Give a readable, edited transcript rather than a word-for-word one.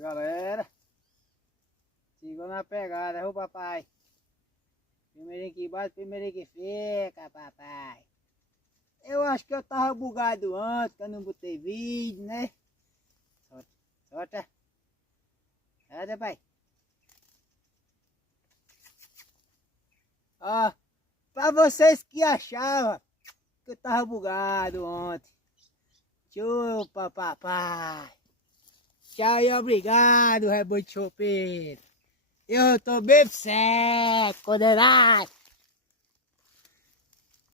Galera, siga na pegada, viu, papai? Primeirinho que bate, primeirinho que fica, papai. Eu acho que eu tava bugado antes, que eu não botei vídeo, né? Solta. Solta, pai. Ó, pra vocês que achavam que eu tava bugado ontem. Chupa, papai. Tchau e obrigado, rebanho de chopeiro. Eu tô bem seco, condenado.